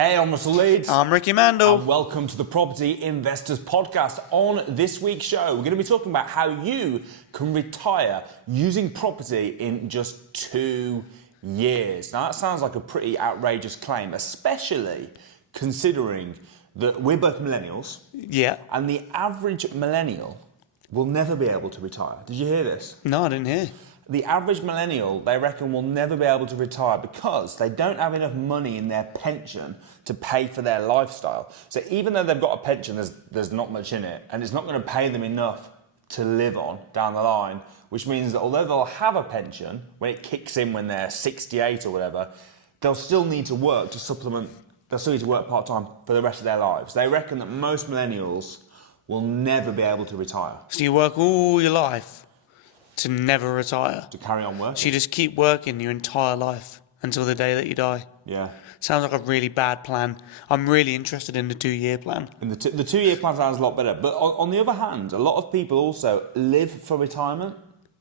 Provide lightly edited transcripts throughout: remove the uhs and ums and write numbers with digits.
Hey, I'm Russell Leeds. I'm Ricky Mandal. And welcome to the Property Investors Podcast. On this week's show, we're going to be talking about how you can retire using property in just 2 years. Now, that sounds like a pretty outrageous claim, especially considering that we're both millennials. Yeah. And the average millennial will never be able to retire. Did you hear this? No, I didn't hear. The average millennial, they reckon, will never be able to retire because they don't have enough money in their pension to pay for their lifestyle. So even though they've got a pension, there's not much in it, and it's not going to pay them enough to live on down the line, which means that although they'll have a pension, when it kicks in when they're 68 or whatever, they'll still need to work to supplement, they'll still need to work part-time for the rest of their lives. They reckon that most millennials will never be able to retire. So you work all your life to never retire. To carry on working. So you just keep working your entire life until the day that you die. Yeah. Sounds like a really bad plan. I'm really interested in the 2-year plan. And the 2-year plan sounds a lot better. But on the other hand, a lot of people also live for retirement.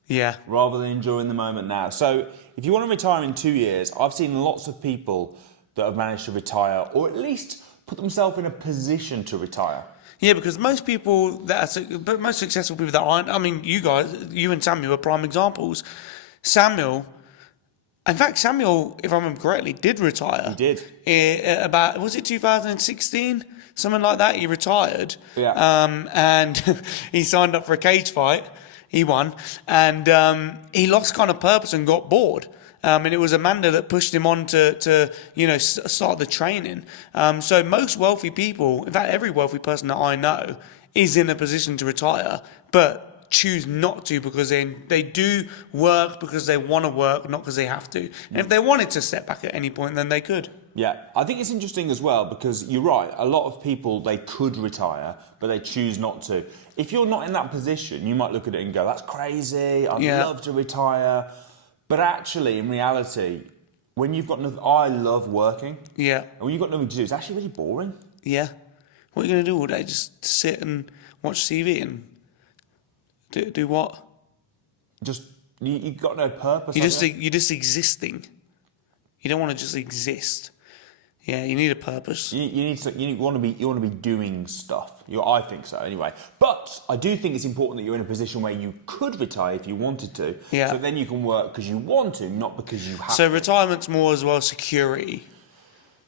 Yeah. Rather than enjoying the moment now. So if you want to retire in 2 years, I've seen lots of people that have managed to retire or at least put themselves in a position to retire. Yeah, because most people but most successful people that aren't, I mean, you and Samuel are prime examples. Samuel, if I remember correctly, did retire. He did. About, was it 2016? Something like that, he retired. Yeah. And he signed up for a cage fight. He won. And he lost kind of purpose and got bored. And it was Amanda that pushed him on to start the training. So most wealthy people, in fact, every wealthy person that I know is in a position to retire, but choose not to because they do work because they want to work, not because they have to. And if they wanted to step back at any point, then they could. Yeah, I think it's interesting as well because you're right. A lot of people, they could retire, but they choose not to. If you're not in that position, you might look at it and go, that's crazy. I'd love to retire. But actually, in reality, when you've got nothing, I love working. Yeah. And when you've got nothing to do, it's actually really boring. Yeah. What are you going to do all day? Just sit and watch TV and do what? Just, you've got no purpose. You're just existing. You don't want to just exist. Yeah, you need a purpose. You want to be doing stuff. I think so, anyway. But I do think it's important that you're in a position where you could retire if you wanted to. Yeah. So then you can work because you want to, not because you have to. So retirement's more as well security.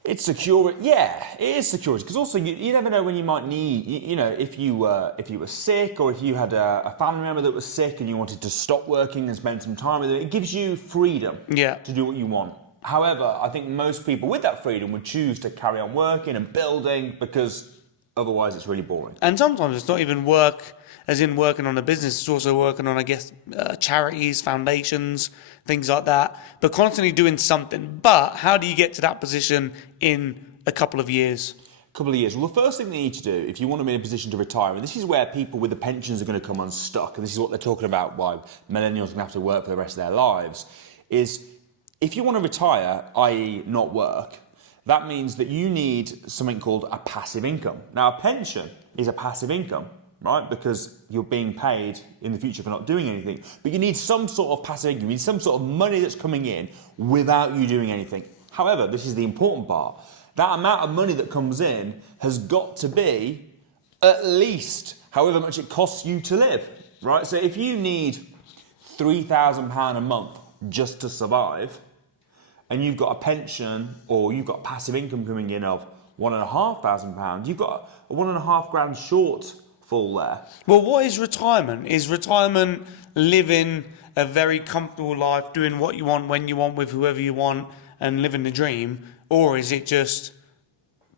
It's secure. Yeah, it is security because also you never know when you might need. If you were sick or if you had a family member that was sick and you wanted to stop working and spend some time with it, it gives you freedom. Yeah. To do what you want. However, I think most people with that freedom would choose to carry on working and building because otherwise it's really boring. And sometimes it's not even work as in working on a business, it's also working on, I guess, charities, foundations, things like that, but constantly doing something. But how do you get to that position in a couple of years? Well, the first thing they need to do, if you want to be in a position to retire, and this is where people with the pensions are going to come unstuck, and this is what they're talking about, why millennials are going to have to work for the rest of their lives, is if you want to retire, i.e. not work, that means that you need something called a passive income. Now, a pension is a passive income, right? Because you're being paid in the future for not doing anything. But you need some sort of passive income. You need some sort of money that's coming in without you doing anything. However, this is the important part. That amount of money that comes in has got to be at least however much it costs you to live, right? So if you need £3,000 a month just to survive, and you've got a pension or you've got passive income coming in of £1,500, you've got a £1,500 shortfall there. Well, what is retirement? Is retirement living a very comfortable life, doing what you want, when you want, with whoever you want, and living the dream? Or is it just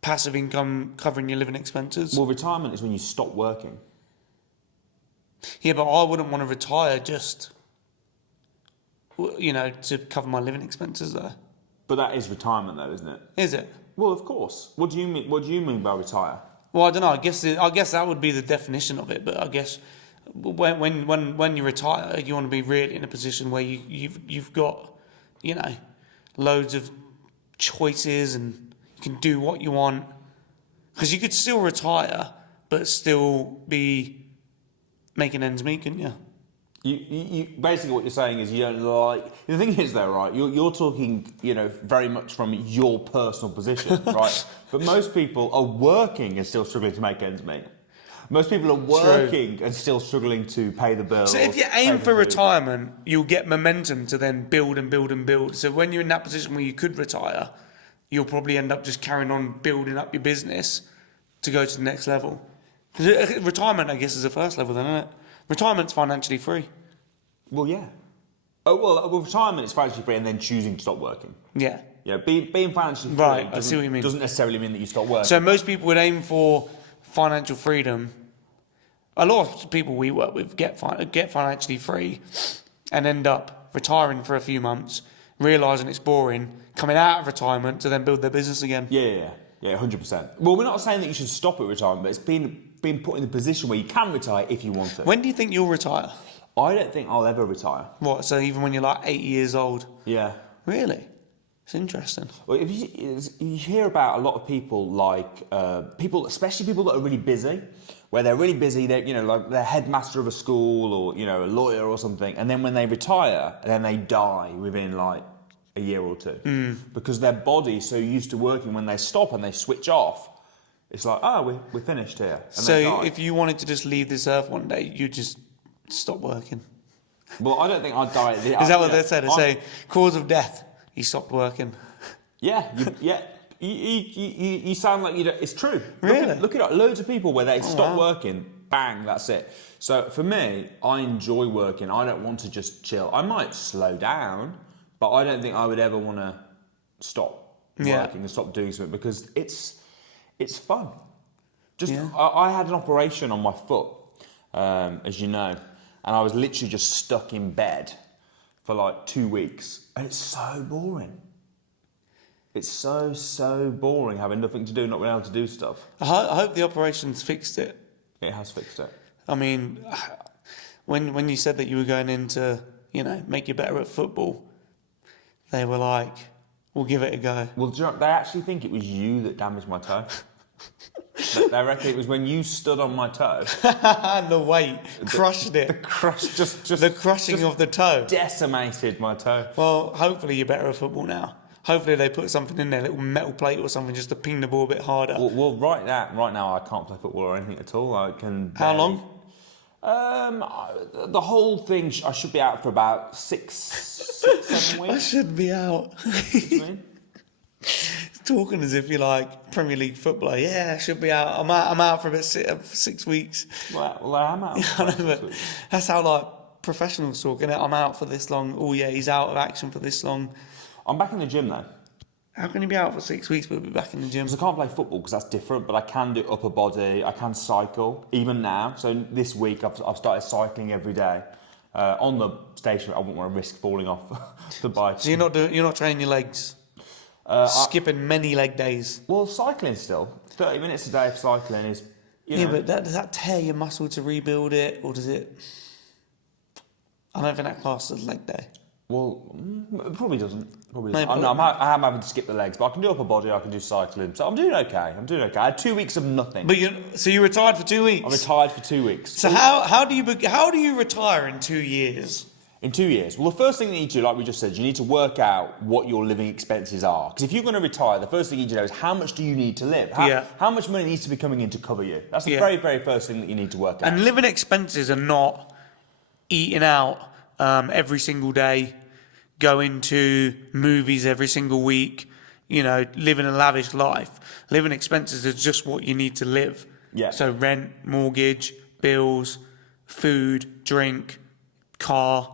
passive income covering your living expenses? Well, retirement is when you stop working. Yeah, but I wouldn't want to retire just, to cover my living expenses though. But that is retirement though, isn't it? Is it? Well, of course. What do you mean by retire? Well, I don't know. I guess that would be the definition of it. But I guess when you retire, you want to be really in a position where you've got, loads of choices and you can do what you want. Because you could still retire, but still be making ends meet, couldn't you? You basically what you're saying is you don't like. The thing is though, right? You're talking, very much from your personal position, right? But most people are working and still struggling to make ends meet. Most people are working and still struggling to pay the bills. So if you aim for retirement, you'll get momentum to then build and build and build. So when you're in that position where you could retire, you'll probably end up just carrying on building up your business to go to the next level. Because retirement, I guess, is the first level, then, isn't it? Retirement's financially free. Well, yeah. Well, retirement is financially free and then choosing to stop working. Yeah. Yeah, being financially free Right, I see what you mean. Doesn't necessarily mean that you stop working. So most people would aim for financial freedom. A lot of people we work with get financially free and end up retiring for a few months, realising it's boring, coming out of retirement to then build their business again. Yeah, 100%. Well, we're not saying that you should stop at retirement, but it's being put in the position where you can retire if you want to. When do you think you'll retire? I don't think I'll ever retire. What, so even when you're like 80 years old? Yeah. Really? It's interesting. Well, if you hear about a lot of people, like people, especially people that are really busy, where they're really busy, they're like they're headmaster of a school or a lawyer or something, and then when they retire, then they die within like a year or two because their body's so used to working. When they stop and they switch off, it's like, we're finished here. And so if you wanted to just leave this earth one day, you just stop working. Well, I don't think I'd die. Is that what they said? They say cause of death. He stopped working. Yeah. You sound like you don't. It's true. Really? Look at loads of people where they stop working, bang, that's it. So for me, I enjoy working. I don't want to just chill. I might slow down, but I don't think I would ever want to stop working and stop doing something because it's fun. I had an operation on my foot, as you know, and I was literally just stuck in bed for like 2 weeks, and it's so boring. It's so boring having nothing to do, not being able to do stuff. I hope the operation's fixed it. It has fixed it. I mean, when you said that you were going in to, make you better at football, they were like, we'll give it a go. Well, they actually think it was you that damaged my toe. They reckon it was when you stood on my toe. The weight crushed it. The crushing of the toe decimated my toe. Well, hopefully you're better at football now. Hopefully they put something in there, a little metal plate or something, just to ping the ball a bit harder. Well, right now I can't play football or anything at all. I can. How long? The whole thing, I should be out for about 7 weeks. I should be out. Talking as if you're like Premier League footballer. Yeah, I should be out. I'm out for about 6 weeks. Well, I'm out. I know, but that's how like professionals talk, innit? I'm out for this long. Oh yeah, he's out of action for this long. I'm back in the gym though. How can you be out for 6 weeks but be back in the gym? Because I can't play football because that's different, but I can do upper body. I can cycle even now. So this week I've started cycling every day. On the station, I wouldn't want to risk falling off the bike. So you're not training your legs. Skipping many leg days. Well, cycling still. 30 minutes a day of cycling is. But does that tear your muscle to rebuild it, or does it? I don't think that classes as leg day. Well, it probably doesn't. Maybe. I am having to skip the legs, but I can do upper body. I can do cycling, so I'm doing okay. I had 2 weeks of nothing. But you retired for 2 weeks. I retired for 2 weeks. So how do you retire in 2 years? In 2 years? Well, the first thing that you need to do, like we just said, you need to work out what your living expenses are. Because if you're going to retire, the first thing you need to know is how much do you need to live? How much money needs to be coming in to cover you? That's the very, very first thing that you need to work out. And living expenses are not eating out every single day, going to movies every single week, living a lavish life. Living expenses are just what you need to live. Yeah. So rent, mortgage, bills, food, drink, car.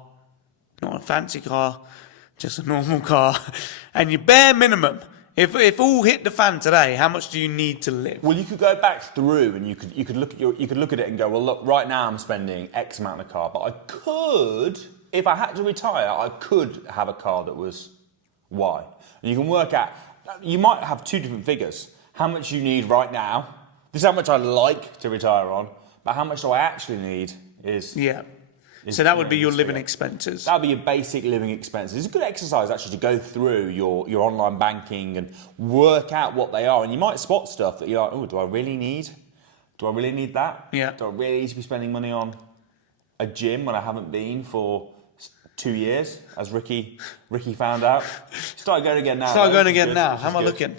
Not a fancy car, just a normal car. And your bare minimum, if all hit the fan today, how much do you need to live? Well, you could go back through and you could look at it and go, well, look, right now I'm spending X amount on a car, but I could, if I had to retire, I could have a car that was Y. And you can work out, you might have two different figures. How much you need right now, this is how much I'd like to retire on, but how much do I actually need is... Yeah. So that would be your living expenses. That would be your basic living expenses. It's a good exercise actually to go through your online banking and work out what they are. And you might spot stuff that you're like, oh, do I really need that? Yeah. Do I really need to be spending money on a gym when I haven't been for 2 years, as Ricky found out. Started going again now. Start going again good, now. How am I looking?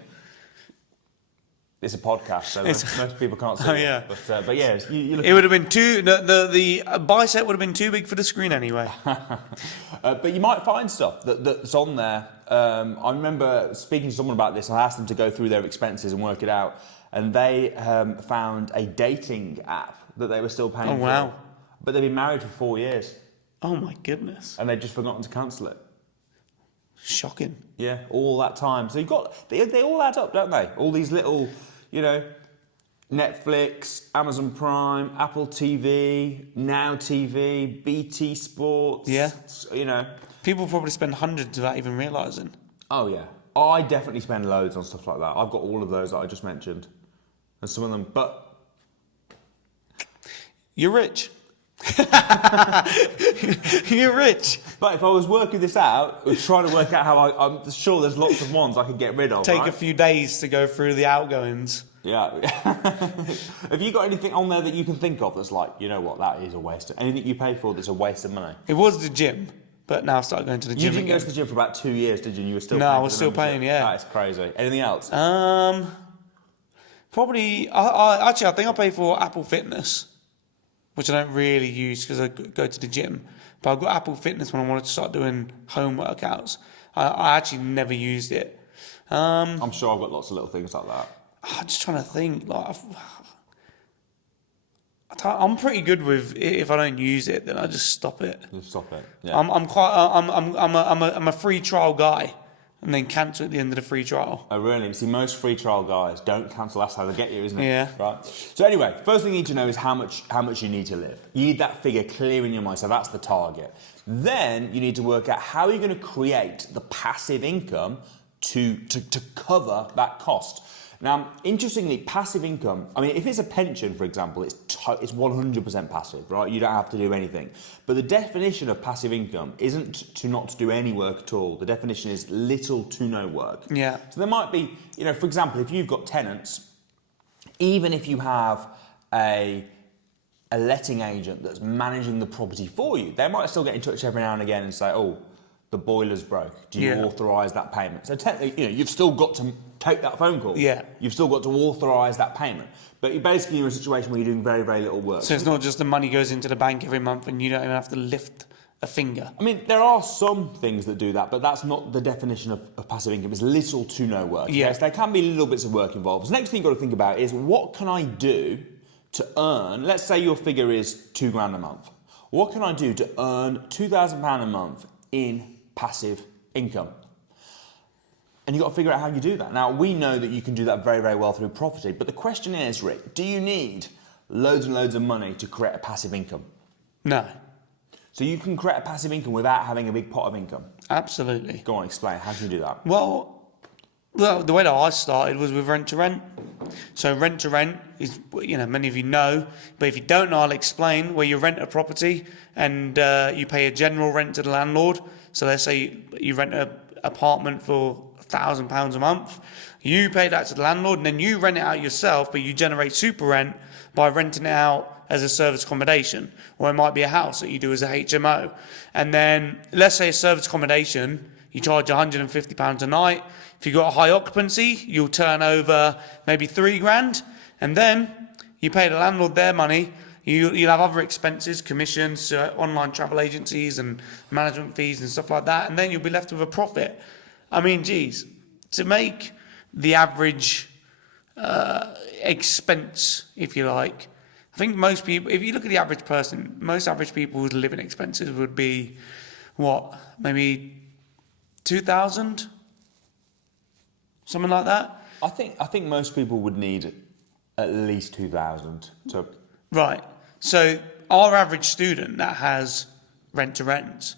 It's a podcast, so most people can't see yeah. it. But yeah, you look. It would have been the bicep would have been too big for the screen anyway. But you might find stuff that's on there. I remember speaking to someone about this. I asked them to go through their expenses and work it out, and they found a dating app that they were still paying for. Wow. But they've been married for 4 years. Oh my goodness. And they've just forgotten to cancel it. Shocking. Yeah, all that time. So you've got, they all add up, don't they? All these little, Netflix, Amazon Prime, Apple TV, Now TV, BT Sports. Yeah. People probably spend hundreds without even realising. Oh, yeah. I definitely spend loads on stuff like that. I've got all of those that I just mentioned. And some of them, but... You're rich. You're rich. But if I was working this out, I was trying to work out how I'm sure there's lots of ones I could get rid of. Take a few days to go through the outgoings. Yeah. Have you got anything on there that you can think of that's like, you know what, that is a waste? Anything you pay for that's a waste of money? It was the gym, but now I've started going to the gym again. You didn't go to the gym for about 2 years, did you? And you were still No, paying I was still paying, yeah. That is crazy. Anything else? Probably, I think I pay for Apple Fitness, which I don't really use because I go to the gym. But I've got Apple Fitness when I wanted to start doing home workouts. I actually never used it. I'm sure I've got lots of little things like that. I'm just trying to think. I'm pretty good with if I don't use it, then I just stop it. Just stop it. Yeah. I'm a free trial guy, and then cancel at the end of the free trial. Oh, really? See, most free trial guys don't cancel. That's how they get you, isn't it? Yeah. Right. So anyway, first thing you need to know is how much you need to live. You need that figure clear in your mind. So that's the target. Then you need to work out how you're going to create the passive income to cover that cost. Now, interestingly, passive income, I mean, if it's a pension, for example, it's 100% passive, right? You don't have to do anything. But the definition of passive income isn't to not do any work at all. The definition is little to no work. Yeah. So there might be, for example, if you've got tenants, even if you have a letting agent that's managing the property for you, they might still get in touch every now and again and say, oh, the boiler's broke. Do you authorise that payment? So technically, you've still got to take that phone call. Yeah. You've still got to authorise that payment. But you're basically in a situation where you're doing very, very little work. So it's not just the money goes into the bank every month and you don't even have to lift a finger. I mean, there are some things that do that, but that's not the definition of passive income. It's little to no work. Yes, there can be little bits of work involved. So the next thing you've got to think about is what can I do to earn, let's say your figure is £2,000 a month. What can I do to earn £2,000 a month in passive income? And you've got to figure out how you do that. Now, we know that you can do that very, very well through property, but the question is, Rick, do you need loads and loads of money to create a passive income? No. So you can create a passive income without having a big pot of income? Absolutely. Go on, explain. How can you do that? Well, the way that I started was with rent to rent. So rent to rent is, many of you know, but if you don't know, I'll explain, where you rent a property and you pay a general rent to the landlord. So let's say you rent an apartment for £1,000 a month. You pay that to the landlord and then you rent it out yourself, but you generate super rent by renting it out as a service accommodation, or it might be a house that you do as a HMO. And then let's say a service accommodation, you charge £150 a night. If you've got a high occupancy, you'll turn over maybe £3,000, and then you pay the landlord their money. You'll have other expenses, commissions, online travel agencies and management fees and stuff like that, and then you'll be left with a profit. I mean, geez, to make the average expense, if you like, I think most people, if you look at the average person, most average people's living expenses would be, maybe 2,000? Something like that? I think most people would need at least 2,000 to... Right. So our average student that has rent to rent,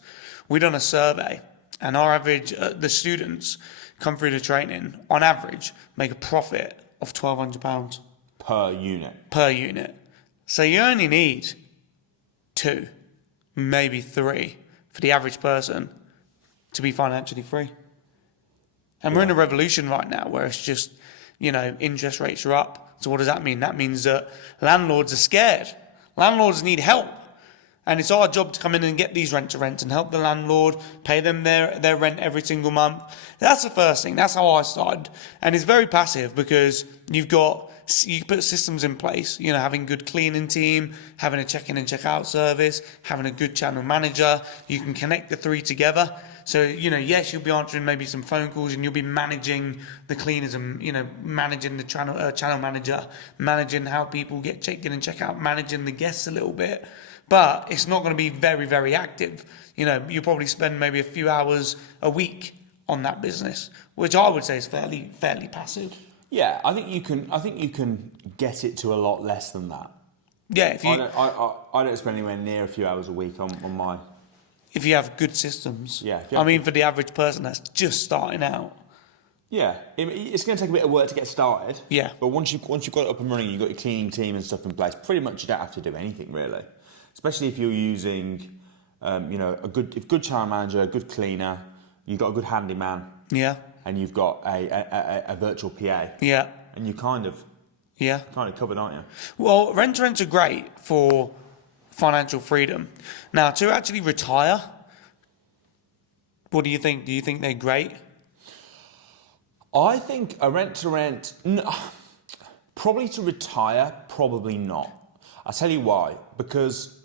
we done a survey, and our average, the students come through the training, on average, make a profit of £1,200. Per unit. Per unit. So you only need 2, maybe 3 for the average person to be financially free. And we're in a revolution right now where it's just, interest rates are up. So what does that mean? That means that landlords are scared. Landlords need help. And it's our job to come in and get these rent-to-rents and help the landlord, pay them their rent every single month. That's the first thing. That's how I started. And it's very passive because you put systems in place, having good cleaning team, having a check-in and check-out service, having a good channel manager. You can connect the three together. So, yes, you'll be answering maybe some phone calls and you'll be managing the cleaners and, managing the channel manager, managing how people get checked in and check out, managing the guests a little bit. But it's not going to be very, very active. You probably spend maybe a few hours a week on that business, which I would say is fairly passive. Yeah, I think you can get it to a lot less than that. Yeah, I don't spend anywhere near a few hours a week on my. If you have good systems. Yeah. For the average person that's just starting out. Yeah, it's going to take a bit of work to get started. Yeah. But once you've got it up and running, you've got your cleaning team and stuff in place. Pretty much, you don't have to do anything really. Especially if you're using, a good channel manager, a good cleaner, you've got a good handyman. Yeah. And you've got a virtual PA. Yeah. And you kind of covered, aren't you? Well, rent-to-rents are great for financial freedom. Now, to actually retire, what do you think? Do you think they're great? I think a rent-to-rent, probably to retire, probably not. I'll tell you why. Because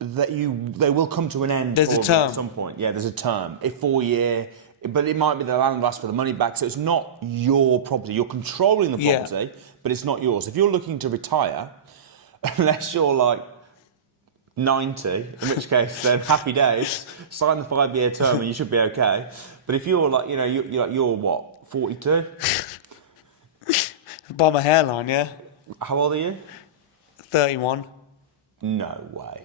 they will come to an end. There's a term. At some point. Yeah, there's a term. A 4-year, but it might be the landlord asks for the money back, so it's not your property. You're controlling the property, but it's not yours. If you're looking to retire, unless you're like 90, in which case then happy days, sign the 5-year term and you should be okay. But if you're like, you're what, 42? By my hairline, yeah. How old are you? 31. No way.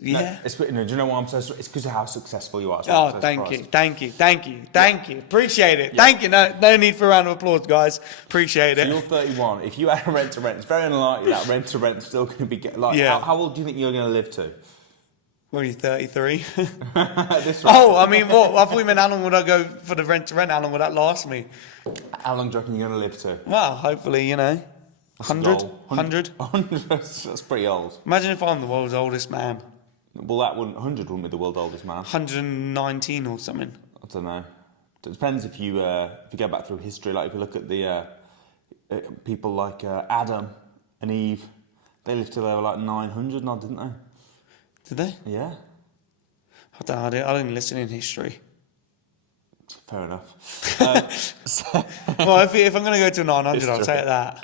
Yeah. No, do you know why I'm so? It's because of how successful you are. Oh, thank you. Appreciate it. Yeah. Thank you. No need for a round of applause, guys. Appreciate it. So you're 31. If you had a rent to rent, it's very unlikely that rent to rent is still going to be how old do you think you're going to live to? What are you, 33? Oh, I mean, what? I thought you meant how long would I go for the rent to rent? How long would that last me? How long do you reckon you're going to live to? Well, hopefully, 100. 100. That's pretty old. Imagine if I'm the world's oldest man. Well, 100 wouldn't be the world's oldest man. 119 or something. I don't know. It depends if you go back through history. Like if you look at the people like Adam and Eve, they lived till they were like 900 now, didn't they? Did they? Yeah. I didn't listen in history. Fair enough. Well, if I'm going to go to 900, I'll take that.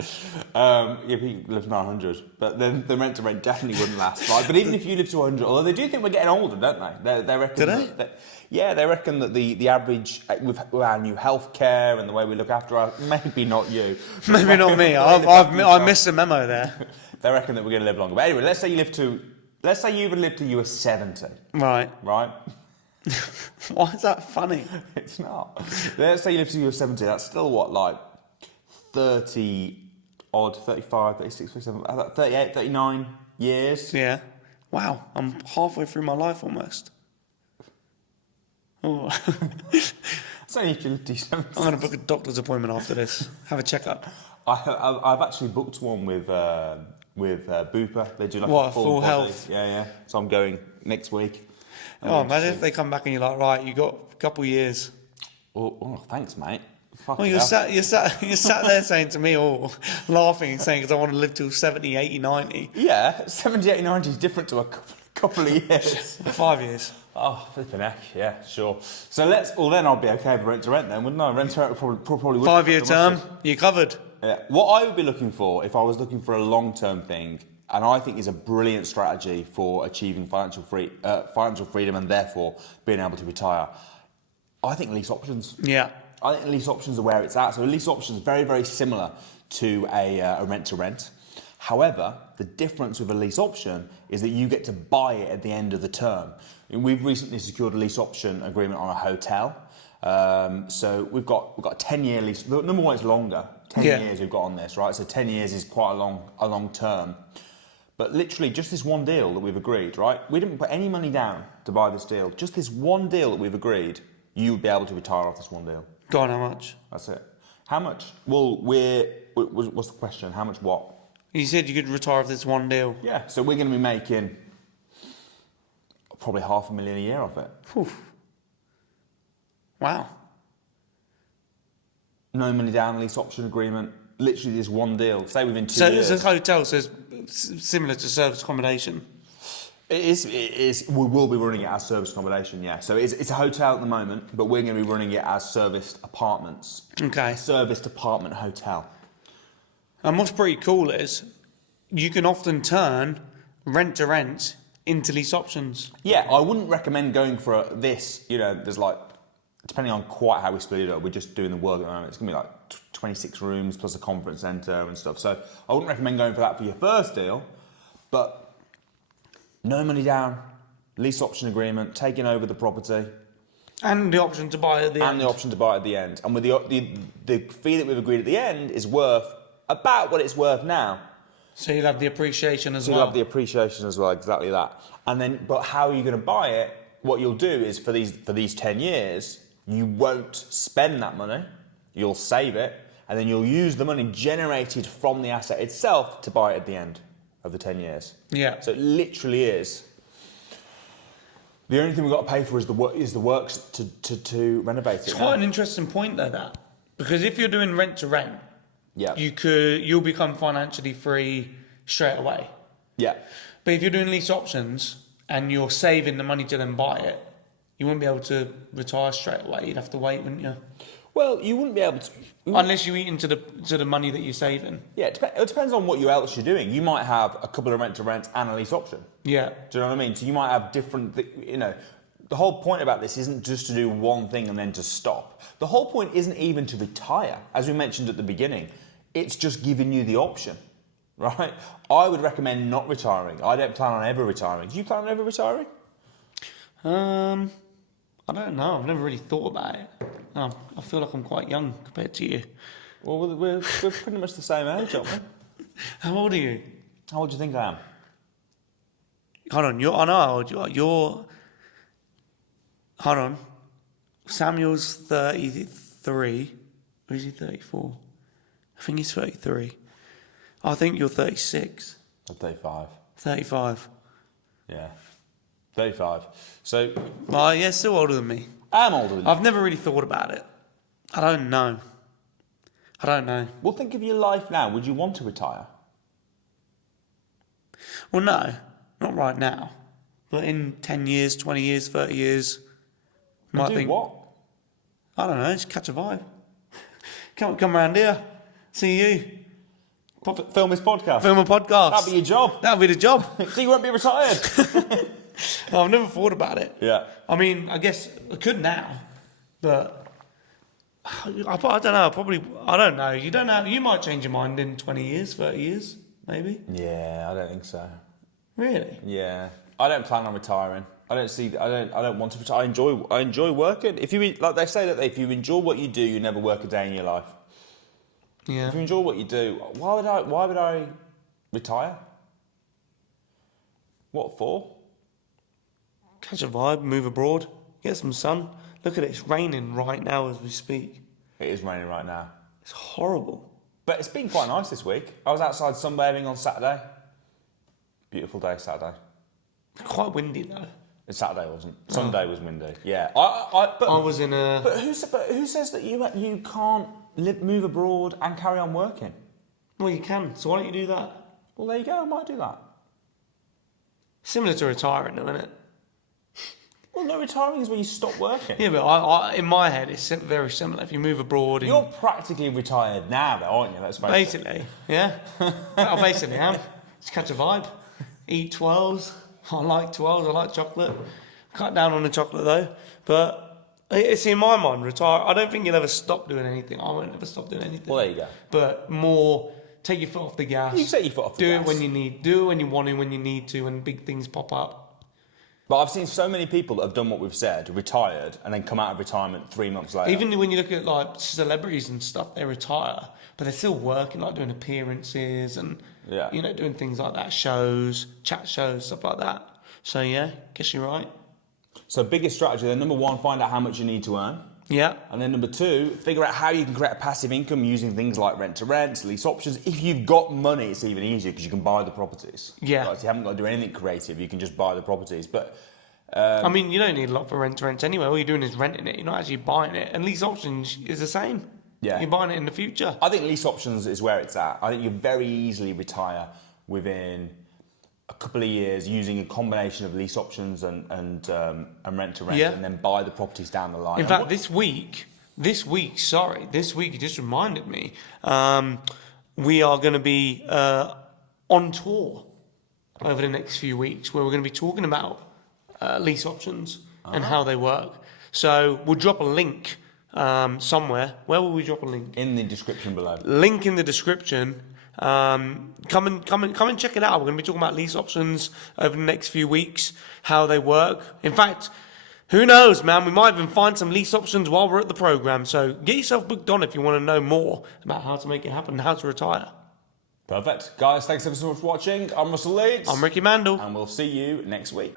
Yeah, people live 900, but then the rent to rent definitely wouldn't last, right? But even if you live to 100, although they do think we're getting older, don't they? They reckon. Do they? They reckon that the average with our new healthcare and the way we look after our, maybe not you, maybe not me. I missed the memo there. They reckon that we're going to live longer. But anyway, let's say you even live till you were 70. Right. Right. Why is that funny? It's not. Let's say you live till you were 70. That's still what, like 30 odd, 35, 36, 37, 38, 39 years. Yeah. Wow. I'm halfway through my life almost. Oh. So you can live till 70. I'm going to book a doctor's appointment after this. Have a checkup. I've actually booked one with Bupa. They do like what, a full body. health? Yeah. So I'm going next week. Oh, imagine if they come back and you're like, right, you got a couple of years. Oh, thanks, mate. Well, you're sat there saying to me, laughing and saying, because I want to live till 70, 80, 90. Yeah, 70, 80, 90 is different to a couple of years. 5 years. Oh, flipping heck, yeah, sure. So then I'll be okay with rent to rent then, wouldn't I? Rent to rent probably would. 5-year term, you're covered. Yeah. What I would be looking for, if I was looking for a long-term thing, and I think is a brilliant strategy for achieving financial freedom and therefore being able to retire, I think lease options. Yeah. I think lease options are where it's at. So a lease option is very, very similar to a rent-to-rent. However, the difference with a lease option is that you get to buy it at the end of the term. We've recently secured a lease option agreement on a hotel. So we've got a 10-year lease. Number one, it's longer. 10 years we've got on this, right? So 10 years is quite a long term. But literally, just this one deal that we've agreed, right? We didn't put any money down to buy this deal. Just this one deal that we've agreed, you would be able to retire off this one deal. Go on, how much? That's it. How much? Well, what's the question? How much what? You said you could retire off this one deal. Yeah, so we're going to be making probably $500,000 a year off it. Whew. Wow. No money down, lease option agreement. Literally this one deal. Say within 2 So years. it's a hotel, so it's similar to service accommodation. It is. We will be running it as service accommodation, yeah. So it's a hotel at the moment, but we're going to be running it as serviced apartments. Okay. A serviced apartment hotel. And what's pretty cool is you can often turn rent to rent into lease options. Yeah, I wouldn't recommend going for this. You know, there's like, depending on quite how we split it up, we're just doing the work at the moment. It's going to be like 26 rooms plus a conference centre and stuff. So I wouldn't recommend going for that for your first deal, but no money down, lease option agreement, taking over the property. And the option to buy at the end. And the option to buy at the end. And with the fee that we've agreed at the end is worth about what it's worth now. So you'll have the appreciation as So well. you'll have the appreciation as well, exactly that. And then, but how are you going to buy it? What you'll do is for these 10 years, you won't spend that money. You'll save it, and then you'll use the money generated from the asset itself to buy it at the end of the 10 years. Yeah. So it literally is. The only thing we've got to pay for is the works to renovate it. It's quite an interesting point though, that. Because if you're doing rent to rent, Yeah. you'll become financially free straight away. Yeah. But if you're doing lease options and you're saving the money to then buy it, you wouldn't be able to retire straight away. You'd have to wait, wouldn't you? Well, you wouldn't be able to. Unless you eat into the money that you're saving. Yeah, it depends on what else you're doing. You might have a couple of rent to rent and a lease option. Yeah. Do you know what I mean? So you might have different, the whole point about this isn't just to do one thing and then to stop. The whole point isn't even to retire, as we mentioned at the beginning. It's just giving you the option, right? I would recommend not retiring. I don't plan on ever retiring. Do you plan on ever retiring? I don't know. I've never really thought about it. I feel like I'm quite young compared to you. Well, we're pretty much the same age, aren't we? How old are you? How old do you think I am? Hold on. I know how old you are. Hold on. Samuel's 33. Or is he 34? I think he's 33. I think you're 36. I'm 35. 35. Yeah. 35. So, Well, yeah, still older than me. I'm older than you. I've never really thought about it. I don't know. Well, think of your life now. Would you want to retire? Well, no. Not right now. But in 10 years, 20 years, 30 years... might Do think, what? I don't know, just catch a vibe. Come around here. See you. Film this podcast. Film a podcast. That'd be your job. That'll be the job. So you won't be retired. I've never thought about it. Yeah. I mean, I guess I could now, but I don't know. I don't know. You don't know. You might change your mind in 20 years, 30 years, maybe. Yeah, I don't think so. Really? Yeah, I don't plan on retiring. I don't want to retire. I enjoy working. Like they say that if you enjoy what you do, you never work a day in your life. Yeah. If you enjoy what you do, why would I retire? What for? Catch a vibe, move abroad, get some sun. Look at it, it's raining right now as we speak. It is raining right now. It's horrible. But it's been quite nice this week. I was outside sunbathing on Saturday. Beautiful day Saturday. Quite windy though. Saturday wasn't. Sunday was windy. Yeah. But I was in a... But who says that you can't move abroad and carry on working? Well, you can, so why don't you do that? Well, there you go. I might do that. Similar to retiring though, isn't it? Well, no, retiring is when you stop working. Yeah, but I in my head, it's very similar. If you move abroad... You're practically retired now, though, aren't you? Let's face it. Basically, yeah. I basically am. Just catch a vibe. Eat 12s. I like 12s. I like chocolate. Cut down on the chocolate, though. But it's in my mind, retire. I don't think you'll ever stop doing anything. I won't ever stop doing anything. Well, there you go. But more, take your foot off the gas. You can take your foot off the Do gas. it when you need. Do it when you want to, when you need to, when big things pop up. But I've seen so many people that have done what we've said, retired, and then come out of retirement 3 months later. Even when you look at like celebrities and stuff, they retire, but they're still working, like doing appearances and doing things like that, shows, chat shows, stuff like that. So yeah, guess you're right. So biggest strategy then, number one, find out how much you need to earn. Yeah. And then number two, figure out how you can create a passive income using things like rent to rent, lease options. If you've got money, it's even easier because you can buy the properties. Yeah. Right, so you haven't got to do anything creative. You can just buy the properties. But I mean, you don't need a lot for rent to rent anyway. All you're doing is renting it. You're not actually buying it. And lease options is the same. Yeah. You're buying it in the future. I think lease options is where it's at. I think you very easily retire within a couple of years using a combination of lease options and rent to rent, Yeah. and then buy the properties down the line. In fact, this week, you just reminded me, we are going to be on tour over the next few weeks where we're going to be talking about lease options and how they work. So we'll drop a link somewhere. Where will we drop a link? In the description below. Link in the description. Come and check it out. We're going to be talking about lease options over the next few weeks, how they work. In fact, who knows, man? We might even find some lease options while we're at the program. So get yourself booked on if you want to know more about how to make it happen and how to retire. Perfect. Guys, thanks ever so much for watching. I'm Russell Leeds. I'm Ricky Mandal. And we'll see you next week.